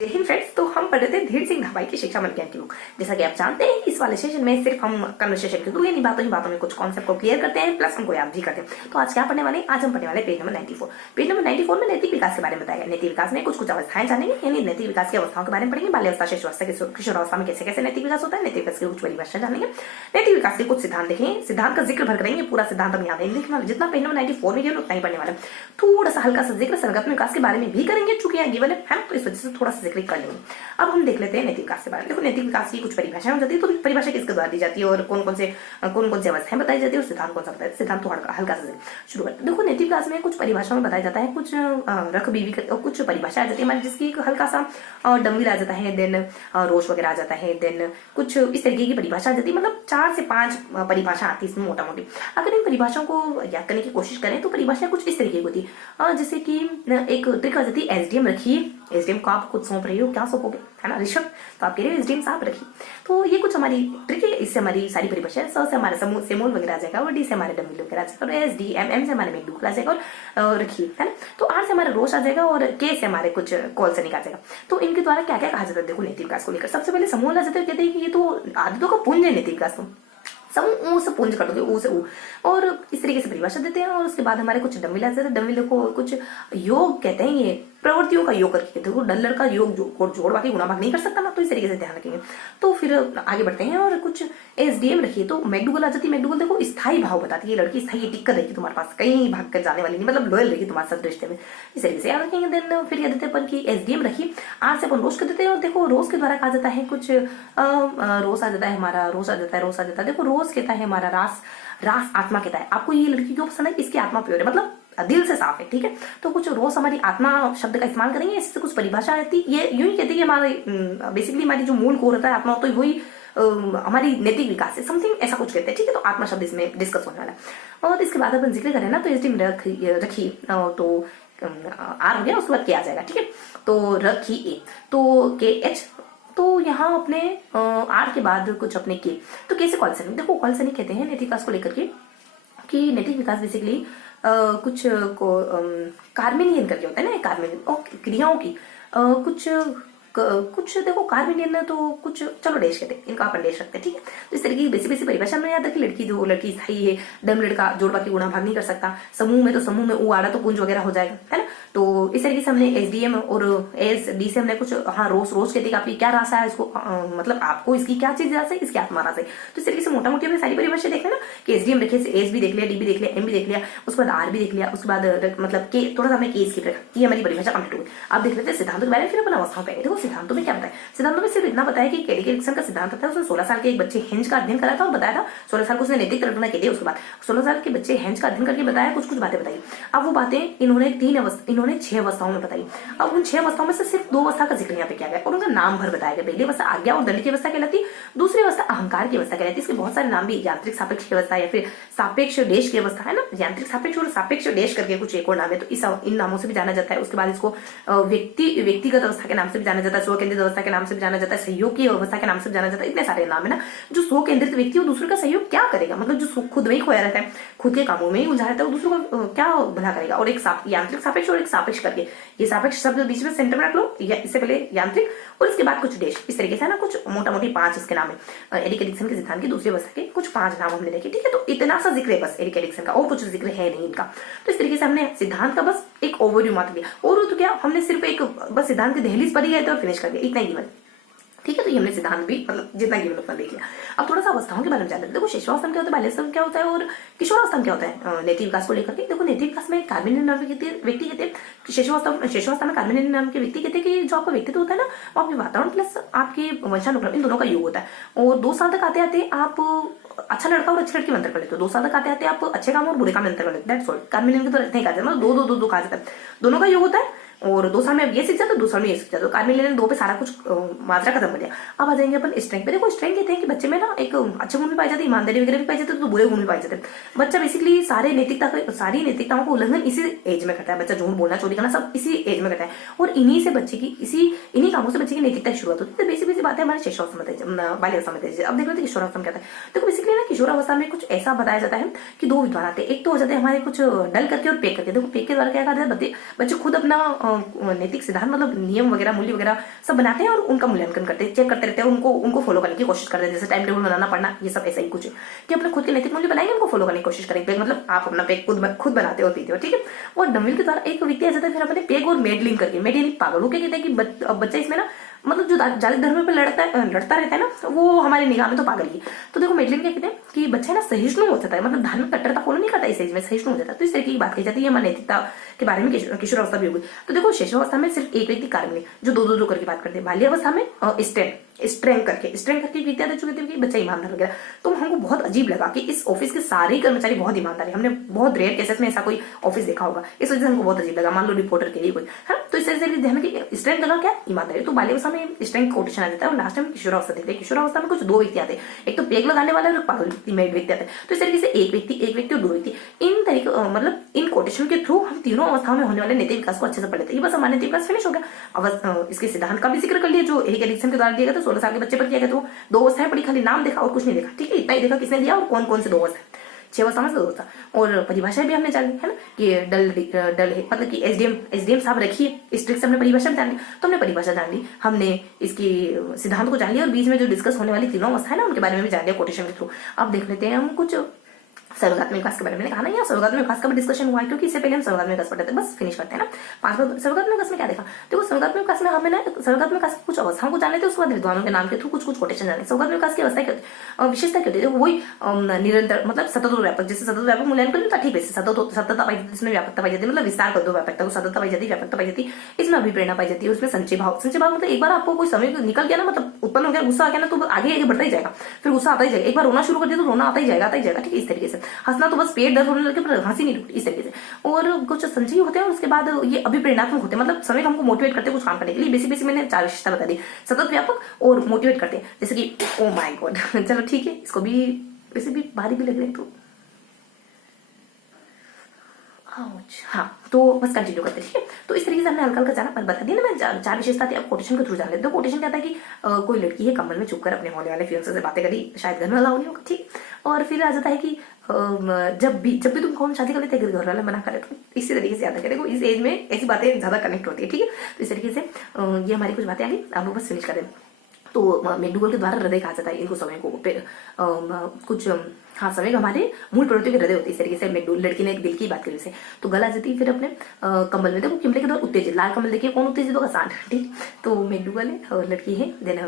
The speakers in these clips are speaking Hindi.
जय हिंद फ्रेंड्स। तो हम पढ़ रहे थे धीर सिंह धाबाई की शिक्षा मन ज्ञान की बुक। जैसा कि आप जानते हैं इस वाले सेशन में सिर्फ हम कन्वर्सेशन के थ्रू यानी बातों ही बातों में कुछ कॉन्सेप्ट को क्लियर करते हैं प्लस उनको याद भी करते हैं। तो आज क्या पढ़ने वाले हैं? आज हम पढ़ने वाले पेज नंबर 94। पेज नंबर 94 में नैतिक विकास के बारे में बताया गया। नैतिक विकास में कुछ अवस्थाएं जानेंगे यानी नैतिक विकास की अवस्थाओं के बारे में पढ़ेंगे। बाल्यावस्था, शिशुअवस्था, किशोरावस्था में कैसे कैसे नैतिक विकास होता है, नैतिक विकास की कुछ परिभाषा जानेंगे। नैतिक विकास के कुछ सिद्धांत देखेंगे, सिद्धांत का जिक्र भर करेंगे। पूरा सिद्धांत हम याद नहीं लिखना, जितना पेज नंबर 94 में उतना ही पढ़ने वाला। थोड़ा सा हल्का सा जिक्र संगठन विकास के बारे में भी करेंगे, चूंकि यहाँ गिवन है हम तो इस वजह से थोड़ा सा जिक्र कर लेंगे। अब हम देख लेते हैं नैतिक विकास के बारे में। देखो नैतिक विकास की कुछ परिभाषाएं हो जाती है, तो परिभाषा किसके द्वारा दी जाती है और कौन कौन से अवस्थाएं बताई जाती है और सिद्धांत कौन सा बताया, सिद्धांत तो हल्का सा शुरू करते हैं। देखो नैतिक विकास में कुछ परिभाषाओं में बताया जाता है, कुछ रख बीवी कुछ परिभाषा आ जाती है हमारी, जिसकी हल्का सा डंबिल आ जाता है, देन रोश वगैरह आ जाता है, देन कुछ इस तरीके की परिभाषा आ जाती है। मतलब 4 से 5 परिभाषा आती है इसमें मोटा मोटी। अगर इन परिभाषाओं को याद करने की कोशिश करें तो परिभाषा कुछ इस तरीके की होती है, जैसे कि एक ट्रिक आ जाती है एसडीएम रखिए। एसडीएम को आप कुछ सौंप रही हो, क्या सौंपोगे, है ना, रिश्वत, तो आप कह रहे हो एसडीएम साहब रखिए। तो ये कुछ हमारी ट्रिक है, इससे हमारी सारी परिभाषा है। स से हमारे समूह सेमोल वगैरह आ जाएगा, और डी से हमारे डम्बिल वगैरह आ जाएगा, और एस डी एम से हमारे मेकडूक आ जाएगा, और रखिए, है ना। तो आर से हमारे रोश आ जाएगा, और के से हमारे कुछ कॉल्सनिक आ जाएगा। तो इनके द्वारा क्या क्या कहा जाता है देखो नैतिक विकास को लेकर। सबसे पहले समूह आ जाता है, कहते हैं कि ये तो आदतों का पुंज है नैतिक विकास। समूह ऊ से पुंज कर दोगे, ऊ से ऊ, और इस तरीके से परिभाषा देते हैं। और उसके बाद हमारे कुछ डम्बिल आ जाते हैं। डम्बिल को कुछ योग कहते हैं, ये प्रवृत्तियों का योग करके देखो, डल्लर का योग जोड़ बाकी गुणा भाग नहीं कर सकता ना, तो इस तरीके से ध्यान रखेंगे। तो फिर आगे बढ़ते हैं और कुछ एसडीएम रखिए। तो मैकडूगल आ जाती है। मैकडूगल देखो स्थायी भाव बताती है, लड़की स्थायी टिक कर रहेगी तुम्हारे पास, कहीं भाग कर जाने वाली नहीं, मतलब लॉयल रहेगी तुम्हारे साथ रिश्ते में, इस तरीके से याद रखेंगे। देन फिर याद देते हैं अपन की एसडीएम रखिए, आर से अपन रोज कर देते हैं। और देखो रोज के द्वारा कहा जाता है कुछ रोज आ जाता है हमारा, रोज आ जाता है। देखो रोज कहता है हमारा रास आत्मा कहता है, आपको ये लड़की क्यों पसंद है, इसकी आत्मा प्योर है, मतलब दिल से साफ है, ठीक है। तो कुछ रोज हमारी आत्मा शब्द का इस्तेमाल करेंगे, इससे कुछ परिभाषा आती है। ये यूं ही कहती है कि हमारे बेसिकली हमारी जो मूल कोर होता है आत्मा, तो वही हमारी नैतिक विकास है, समथिंग ऐसा कुछ कहते हैं, ठीक है। तो आत्मा शब्द इसमें डिस्कस होने वाला है। और इसके बाद अपन जिक्र करें ना, तो एसडीएम रखी, तो आर हो गया, उसके बाद क्या आ जाएगा, ठीक है। तो रखिए, तो के एच, तो यहाँ अपने आर के बाद कुछ अपने के, तो कैसे कॉल्सनिक, देखो कॉल्सनिक कहते हैं नैतिक विकास को लेकर के कि नैतिक विकास बेसिकली कुछ कार्मेलियन करके होता है ना, कार्मेलियन और क्रियाओं की कुछ देखो कार्मेलियन, तो कुछ चलो डेश कहते हैं, इनका अपन डेश रखते हैं, ठीक है। तो इस तरीके की बेसिक परिभाषा में याद रखी। लड़की स्थायी है, डम लड़का जोड़ बाकी गुणा भाग नहीं कर सकता। समूह में तो समूह में ऊ आड़ा तो पुंज वगैरह हो जाएगा, है ना। तो इस तरीके से हमने एसडीएम और एस डी से हमने कुछ रोज कहते हैं आपकी क्या राशा है, इसको मतलब आपको इसकी क्या चीज राशा है, इसकी आत्मा राशा है। तो इस तरीके से मोटा मोटी हमने सारी परिभाषा देख ना, कि एसडीएम रखे, एस भी देख लिया, डी भी देख लिया, एम भी देख लिया, उसके बाद आर भी देख लिया, उसके बाद मतलब के थोड़ा सा हमने केस की रखा, ये हमारी परिभाषा कंप्लीट हो गई। अब देख लेते हैं सिद्धांतों के बारे में, फिर अपन अवस्थाओं पे। देखो सिद्धांतों में क्या बताया, सिद्धांतों में सिर्फ इतना बताया कि कैलिक एरिक्सन का सिद्धांत था, उसने 16 साल के एक बच्चे हेंज का अध्ययन करा था और बताया था, 16 साल को उसने नैतिक कल्पना की थी। उसके बाद 16 साल के बच्चे हेंज का अध्ययन करके बताया, कुछ बातें बताई। अब वो बातें इन्होंने 6 अवस्थाओं में बताई। अब उन 6 अवस्थाओं में से सिर्फ 2 अवस्था का जिक्र यहाँ पे किया गया और उनका नाम भर बताया गया। पहली अवस्था आज्ञा और दंड की अवस्था कहलाती, दूसरी अवस्था अहंकार की अवस्था कहलाती। इसके बहुत सारे नाम भी, यांत्रिक सापेक्ष की अवस्था या फिर सापेक्ष देश की अवस्था, है ना, यांत्रिक सापेक्ष और सापेक्ष देश करके कुछ एक और नाम है, तो इन नामों से भी जाना जाता है। उसके बाद इसको व्यक्तिगत अवस्था के नाम से भी जाना जाता है, स्व केंद्रित अवस्था के नाम से भी जाना जाता है, सहयोग की अवस्था के नाम से जाना जाता है। इतने सारे नाम है ना। जो स्व केंद्रित व्यक्ति, वो दूसरे का सहयोग क्या करेगा, मतलब जो खुद में ही खोया रहता है, खुद के कामों में ही उलझा रहता है, वो दूसरों का क्या भला करेगा। और एक यांत्रिक सापेक्ष और एक सापेक्ष करके, ये सापेक्ष शब्द बीच में सेंटर में रख लो, इससे पहले यांत्रिक और इसके बाद कुछ देश, इस तरीके से है ना, कुछ मोटा मोटी 5 इसके नाम है। एरिक एरिक्सन के सिद्धांत की दूसरी अवस्था के कुछ 5 नाम हमने देखे, ठीक है। तो इतना सा जिक्र है बस एरिक एरिक्सन का, और कुछ जिक्र है नहीं इनका। तो इस तरीके से हमने सिद्धांत का बस एक ओवरव्यू मात्र दिया, और तो क्या हमने सिर्फ एक बस सिद्धांत की दहलीज पर ही गए थे और फिनिश कर दिया, इतना ही गिवन, ठीक है। तो ये हमने सिद्धांत भी मतलब जितना गिवन उतना देख लिया। अब थोड़ा सा अवस्थाओं के बारे में जानते हैं। देखो शिशुअवस्था क्या होता है, बाल्यावस्था क्या होता है और किशोरावस्था क्या होता है नैतिक विकास को लेकर के। देखो नैतिक विकास में कार्मेलियन नाम के व्यक्ति कहते हैं, शिशुअवस्था में कार्मेलियन नाम के व्यक्ति कहते हैं कि जो आपका व्यक्तित्व होता है ना, वो आपके वातावरण प्लस आपके वंशानुक्रम, इन दोनों का योग होता है। और 2 साल तक आते आते आप अच्छा लड़का और अच्छी लड़की में अंतर कर लेते हो। 2 साल तक आते आते आप अच्छे काम और बुरे काम में अंतर कर लेते हो। That's all. कार्मेलियन के तो नहीं कहा जाता, मतलब 2 कहा जाता है, दोनों का योग होता है। और 2 साल में अब ये सीख जाते हो, 2 साल में ये सीख जाते हो। कार्मेलियन ने 2 पे सारा कुछ मात्रा खत्म कर दिया। अब आ जाएंगे अपन स्ट्रेंथ पे। देखो स्ट्रेंथ कहते हैं कि बच्चे में ना एक अच्छे गुण भी पाए जाते हैं, ईमानदारी वगैरह भी पाई जाती है, तो बुरे गुण भी पाए जाते हैं। बच्चा बेसिकली सारी नैतिकताओं को उल्लंघन इसी एज में करता है। बच्चा झूठ बोलना, चोरी करना सब इसी एज में करता है, और इन्हीं से बच्चे की इन्हीं कामों से बच्चे की नैतिकता की शुरुआत होती है। बेसिक बात है हमारे शिशुअवस्था में, बाल्यावस्था में। अब देख लेते किशोरावस्था क्या होता है। देखो बेसिकली ना किशोरावस्था में कुछ ऐसा बताया जाता है कि 2 विद्वान आते हैं। एक तो हो जाते हैं हमारे कुछ डल करके और पेक करके। देखो पेक के द्वारा क्या करते हैं, बच्चे खुद अपना नैतिक सिद्धांत मतलब नियम वगैरह, मूल्य वगैरह सब बनाते हैं और उनका मूल्यांकन करते हैं, चेक करते रहते हैं, उनको फॉलो करने की कोशिश करते हैं। जैसे टाइम टेबल बनाना, पढ़ना, ये सब ऐसा ही कुछ है कि अपने खुद के नैतिक मूल्य बनाएंगे, उनको फॉलो करने की कोशिश करेंगे। मतलब आप अपना पेग खुद बनाते हो और पीते हो, ठीक है। और डम्बल के द्वारा एक व्यक्ति आ जाता है फिर अपने पेग और मेडलिंग करके, मेड यानी पागल, वो क्या कहते हैं कि बच्चा इसमें ना मतलब जो जालिक धर्म पे लड़ता रहता है ना, वो हमारे निगाह में तो पागल ही। तो देखो मेडलिन क्या कहते हैं कि बच्चा ना सहिष्णु हो जाता है, मतलब धार्मिक कट्टरता फॉलो नहीं करता, इस एज में सहिष्णु हो जाता है। तो इस तरीके की बात कही जाती है हमारी नैतिकता के बारे में किशोरावस्था भी होगी। तो देखो शिशुअवस्था में सिर्फ एक व्यक्ति कार्य में जो दो करके बात करते हैं। बाल्यावस्था में स्ट्रेंग करके विद्या जो कहते हैं कि बच्चा ईमानदार वगैरह। तो हमको बहुत अजीब लगा कि इस ऑफिस के सारे कर्मचारी बहुत ईमानदार है। हमने बहुत रेयर केसेस में ऐसा कोई ऑफिस देखा होगा, इस वजह से हमको बहुत अजीब लगा। मान लो रिपोर्टर के लिए कोई है, तो इस तरह से ध्यान की स्ट्रेंथ लगा क्या, ईमानदारी। तो बाल्यावस्था में स्ट्रेंथ कोटेशन आ जाता है और लास्ट में किशोरावस्था देखते हैं। किशोरावस्था में कुछ दो व्यक्ति आते हैं, एक तो पेग लगाने वाला और पागल व्यक्ति, मेड व्यक्ति आते हैं। तो इस तरीके से एक व्यक्ति और दो व्यक्ति, इन तरीके मतलब इन कोटेशन के थ्रू हम तीनों अवस्थाओं में होने वाले नैतिक विकास को अच्छे से पढ़ लेते हैं। बस हमारा नैतिक विकास फिनिश हो गया। इसके सिद्धांत का भी जिक्र कर लिया जो एरिक एरिक्सन के द्वारा दिया गया था, 16 साल के बच्चे पर किया गया। तो दो अवस्थाएं पढ़ी, खाली नाम देखा और कुछ नहीं देखा, ठीक है। इतना ही देखा किसने दिया और कौन कौन से दो अवस्था, 6 अवस्था से 2 अवस्था। और परिभाषाएं भी हमने जान ली है ना कि डल है, मतलब कि एसडीएम साहब रखिए, इस ट्रिक से हमने परिभाषा भी जान ली। तो हमने परिभाषा जान ली, हमने इसकी सिद्धांत को जान लिया और बीच में जो डिस्कस होने वाली तीनों अवस्था है ना उनके बारे में भी जान लिया कोटेशन के थ्रू। अब देख लेते हैं हम कुछ सर्वगात्मक विकास के बारे में। कहा ना यहाँ सर्वगात्मक विकास का भी डिस्कशन हुआ है, क्योंकि इससे पहले हम सर्वगात्मक विकास पढ़ते थे। बस फिनिश करते हैं ना। 5वां सर्वगात्मक विकास में क्या देखा, देखो सर्वगात्मक विकास में हमें ना सर्वगात्मक विकास की कुछ अवस्थाओं को जान लेते हैं, उसके बाद विद्वानों के नाम के थ्रू कुछ कोटेशन जाने। सर्वगात्मक विकास की अवस्था क्या होती है, विशेषता क्या होती है, वही निरंतर मतलब सतत और व्यापक। जैसे सतत व्यापक मूल्यांकन होता है, ठीक है, सततता पाई जाती है, इसमें व्यापकता पाई जाती है, मतलब विस्तार कर दो व्यापकता को, सततता पाई जाती है, व्यापकता पाई जाती है, इसमें अभिप्रेरणा पाई जाती है, उसमें संचय भाव मतलब एक बार आपको कोई समय निकल गया ना, मतलब उत्पन्न हो गया, गुस्सा आ गया ना, तो आगे बढ़ता ही जाएगा, फिर गुस्सा आता ही जाएगा। एक बार रोना शुरू कर दिया तो रोना आता ही जाएगा, ठीक है। इस तरीके से हंसना तो बस पेट दर्द होने लगे पर हंसी नहीं टूटती, इस तरीके से। और कुछ संचयी होते हैं और उसके बाद ये अभिप्रेरणात्मक होते हैं, मतलब समय हमको मोटिवेट करते हैं कुछ काम करने के लिए। बेसिक मैंने 4 विशेषता बता दी, सतत, व्यापक और मोटिवेट करते हैं। जैसे कि ओ माय गॉड चलो ठीक है, इसको भी वैसे भी भारी भी लग रहा है तो हाँ, तो बस कंटिन्यू करते हैं, ठीक है। तो इस तरीके से हमने हल्का हल्का जाना पर बता दिया ना, मैं 4 विशेषता थी। अब कोटेशन के थ्रू जान लेते। तो कोटेशन क्या था कि कोई लड़की है कमल में छुपकर अपने होने वाले फियांसे से बातें करी, शायद घर में अलाउ नहीं होगा, ठीक। और फिर आ जाता है कि जब भी तुम कौन शादी कर लेते हैं घर वाले मना करे, तो इसी तरीके से याद रखें। देखो इस एज में ऐसी बातें ज्यादा कनेक्ट होती है, ठीक है। तो इस तरीके से ये हमारी कुछ बातें आ गई, अब बस फिनिश करें। तो मैकडूगल के द्वारा हृदय कहा जाता है इनको समय को, कुछ हाँ समय हमारे मूल प्रवृत्ति के हृदय होती है। इस तरीके से मैकडूगल लड़की ने एक दिल की बात करी से, तो गला जाती है फिर अपने कमल में। देखो किमले के द्वारा उत्तेजित, लाल कमल देखिए कौन उत्तेजित होगा, सांड, ठीक। तो मैकडूगल है, लड़की है, देन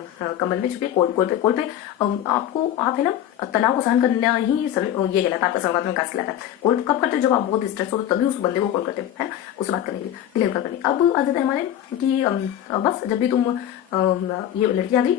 कमल में छुपे कोल पे आपको आप है ना तनाव को सहन करना ही ये कहलाता है, आपका सर्वगात्मक विकास कहलाता है। कॉल कब करते हो, जब आप बहुत स्ट्रेस हो तो तभी उस बंदे को कॉल करते हो, है ना, उससे बात करने के लिए, दिल हल्का करने। अब आ जाता है हमारे कि बस जब भी तुम ये लड़की आ गई,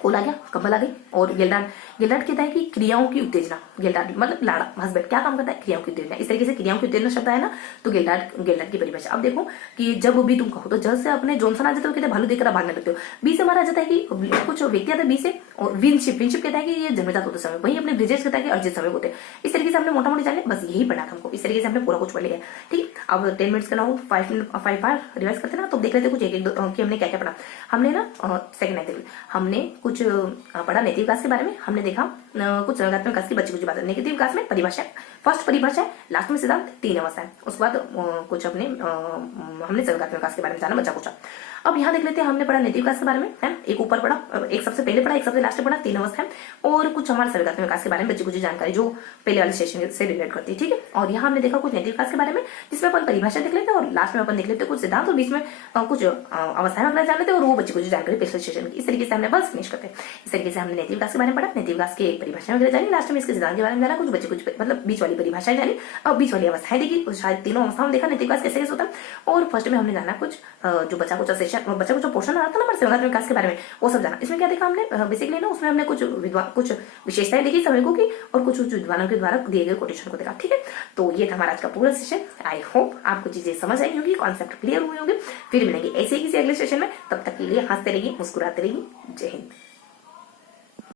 कोल आ गया, कमल आ गई, और गिल्डार्ड कहता है कि क्रियाओं की उत्तेजना, गिल्डार्ड मतलब लाड़ा हस्बैंड क्या काम करता है, क्रियाओं की उत्तेजना। इस तरीके से क्रियाओं की उत्तेजना शब्द है ना, तो गिल्डार्ड की परिभाषा। अब देखो कि जब भी तुम कहो तो जब से अपने जॉनसन आ जाते हो कहते हैं भालू देखकर भागने लगते हो। बी से हमारा आ जाता है कि कुछ व्यक्ति आता है बी से, और विनशिप कहता है कि ये जन्मजात होते समय, वही अपने ब्रिजेश कहता है कि अर्जित समय होते हैं। इस तरीके से हमने मोटा मोटी जाने, बस यही पढ़ा था हमको, इस तरीके से हमने पूरा कुछ पढ़ लिया, ठीक है। अब 10 मिनट्स का ना 5 बार रिवाइज करते ना, तो देख लेते कुछ एक कि हमने क्या क्या पढ़ा। हमने ना सेकंड नैतिक हमने कुछ पढ़ा नैतिक विकास के बारे में, हमने देखा कुछ सर्वगात्मक विकास की बच्ची कुछ बात। नेगेटिव विकास में परिभाषा, फर्स्ट परिभाषा है, लास्ट में सिद्धांत, 3 अवस्था है। उसके बाद कुछ अपने हमने सर्वगात्मक विकास के बारे में जाना, बच्चा पूछा। अब यहाँ देख लेते हैं, हमने पढ़ा नैतिक विकास के बारे में, है एक ऊपर पढ़ा, एक सबसे पहले पढ़ा, एक सबसे लास्ट में पढ़ा, 3 अवस्था है। और कुछ हमारे सर्वगात्मक विकास के बारे में बच्ची कुछ जानकारी जो पहले वाले सेशन से रिलेट करती है, ठीक है। और यहाँ हमने देखा कुछ नैतिक विकास के बारे में, जिसमें अपन परिभाषा देख लेते हैं और लास्ट में अपन देख लेते हैं कुछ सिद्धांत, और बीच में कुछ अवस्थाएं वगैरह जान लेते हैं, और वो बच्ची कुछ जानकारी पिछले सेशन की। इस तरीके से हमने बस फिनिश करते हैं। इस तरीके से हमने नैतिक विकास के बारे में पढ़ा, नैतिक विकास के परिभाषा वगैरह जानी, लास्ट में इसके सिद्धांत के बारे में जाना, कुछ बच्चे कुछ मतलब बीच वाली परिभाषाएं जानी, अब बीच वाली अवस्थाएं देखी, शायद तीनों अवस्थाओं में देखा नैतिक विकास कैसे होता है। और फर्स्ट में हमने जाना कुछ जो बच्चा कुछ सेशन, बच्चा कुछ पोर्शन आता था ना सर्वगात्मक विकास के बारे में, वो सब जाना। इसमें क्या देखा हमने बेसिकली ना, उसमें हमने कुछ विशेषताएं देखी समय को की, और कुछ विद्वानों के द्वारा दिए गए कोटेशन को देखा, ठीक है। तो ये था हमारा आज का पूरा सेशन। आई होप आपको चीजें समझ आई होगी, कॉन्सेप्ट क्लियर हुए होंगे। फिर मिलेंगे ऐसे ही किसी अगले सेशन में, तब तक के लिए हंसते रहिए, मुस्कुराते रहिए। जय हिंद।